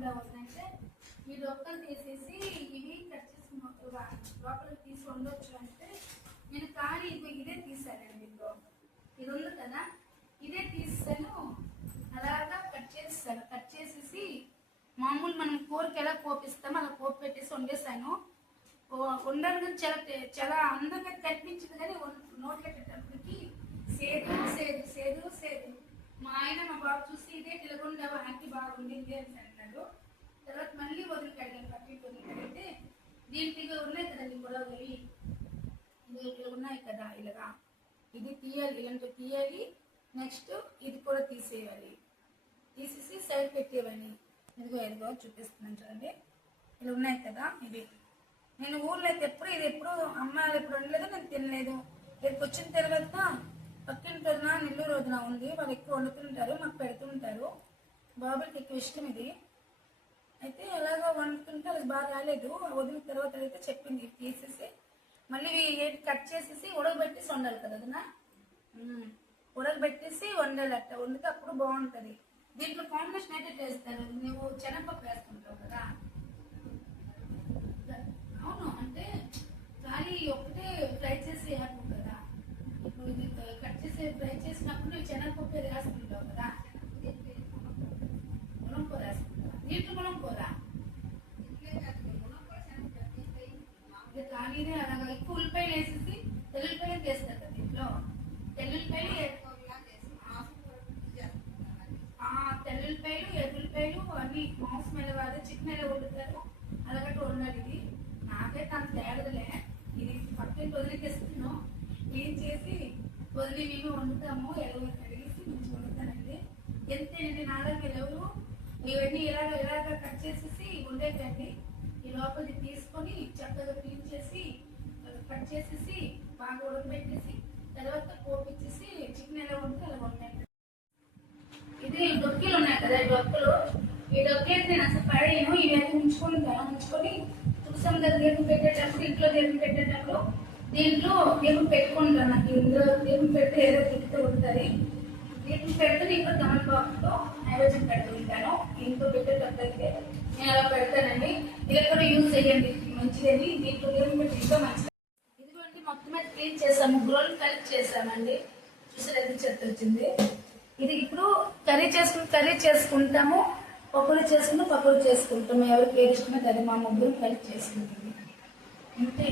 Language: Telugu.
ఎలా ఉందంటే అంటే ఈ డొక్కలు తీసేసి ఇవి కట్ చేసి మొ- లోపలికి తీసి ఉండొచ్చు అంటే నేను కానీ ఇది ఇదే తీసానండి ఇంట్లో ఇది ఉంది కదా? ఇదే తీసాను అలాగా కట్ చేస్తాను కట్ చేసేసి మామూలు మనం కూరకి ఎలా కోపిస్తామో అలా కోపి పెట్టేసి వండేసాను. ఉండడానికి చాలా చాలా అందంగా కనిపించింది కానీ వం- నోట్లో పెట్టేటప్పటికి సేదు సేదు సేదు సేదు. మా ఆయన మా బాబు చూసి ఇదే తెలుగుండవు ఆంటీ బాగుండింది అని అన్నాడు తర్వాత మళ్ళీ వదిలికి అడిగాను పట్టి వదిలి కడిగితే ఉన్నాయి కదండి గొడవలు. ఇది ఇట్లా ఉన్నాయి కదా ఇలాగా. ఇది తీయాలి ఇలాంటివి తీయాలి. నెక్స్ట్ ఇది కూడా తీసేయాలి. తీసేసి సైడ్ పెట్టేవని ఇదిగో ఇదిగో చూపిస్తున్నాను చూడండి. ఇలా ఉన్నాయి కదా ఇవి. నేను ఊర్లో అయితే ఎప్పుడు ఇది ఎప్పుడు అమ్మ ఎప్పుడు ఉండలేదు నేను తినలేదు. ఇక్కడికి వచ్చిన తర్వాత పక్కింటి రోజున నెల్లూరు రోజున ఉంది. వాళ్ళు ఎక్కువ వండుతుంటారు మాకు పెడుతుంటారు. బాబుకి ఎక్కువ ఇష్టం ఇది. అది బాగా రాలేదు. వదిలిన తర్వాత అయితే చెప్పింది తీసేసి. మళ్ళీ ఇవి కట్ చేసేసి ఉడకబెట్టేసి వండాలి కదా అదనా? ఉడకబెట్టేసి వండాలి అట్ట వండితే అప్పుడు బాగుంటుంది. దీంట్లో కాంబినేషన్ అయితే చేస్తారు. నువ్వు శనగపప్పు వేసుకుంటావు కదా అవును అంటే ఖాళీ ఒకటే ఫ్రై చేసి వేయకు కదా ఇప్పుడు ఇది కట్ చేసి ఫ్రై చేసినప్పుడు నువ్వు శనగపప్పు ఇది వేసుకుంటావు కదా మునం కూర వేసుకుంటావు దీంట్లో మునం కూర ఇది అనగా అలాగా ఎక్కువ ఉల్లిపాయలు వేసేసి తెల్లుల్లిపాయలు చేస్తారు కదా దీంట్లో తెల్లుల్లిపాయలు ఆ తెల్లుల్లిపాయలు ఎర్రుల్లిపాయలు అన్ని మాంసం ఎలా కాదు చికెన్ ఎలా వండుతారు. అలాగట్టు వండాలి ఇది. నాకైతే అంత తేడదులే ఇది పక్కన వదిలికేస్తున్నాం ఏం చేసి వదిలి మేము వండుతాము ఎలా అడిగేసి మంచిగా వండుతానండి. ఎంతేనండి నాలుగు ఎవరు ఇవన్నీ ఇలాగ ఇలాగ కట్ చేసేసి ఉండేదండి ఈ లోపలికి తీసుకొని చేసేసి బాగా ఉడకబెట్టేసి తర్వాత పోపిచ్చేసి చికెన్ ఎలా ఉంటే అలా వండండి ఇది డొక్కీలు ఉన్నాయి కదా ఈ డొక్కలు. ఈ డొక్కలు నేను అసలు పడేయను. ఇవి ఉంచుకొని ఉంచుకుంటాను ఉంచుకొని తులసం దగ్గర దేవుడు పెట్టేటప్పుడు ఇంట్లో దేవుడు పెట్టేటప్పుడు దీంట్లో దేవుడు పెట్టుకుంటాను. నాకు ఇందులో దేవుడు పెడితే ఏదో తిప్పుతూ ఉంటుంది. దీన్ని పెడితే ఇంట్లో తమలపాకుతో నైవేద్యం పెడుతుంటాను ఇంట్లో పెట్టేటప్పుడు నేను అలా పెడతానండి. ఇది కూడా యూజ్ చేయండి. మంచిదని దీంట్లో దేవుడు పెట్టి ఇంకా మంచిది. క్లీన్ చేసాము గ్రోన్ కలెక్ట్ చేసామండి. చూసారు చెత్త వచ్చింది. ఇది ఇప్పుడు కర్రీ చేసుకుని కర్రీ చేసుకుంటాము. పప్పులు చేసుకుని పప్పులు చేసుకుంటాము ఎవరికి ఏది ఇష్టమైతే అది మా ముగ్గురు కలెక్ట్ చేసుకుంటాము. అంతే.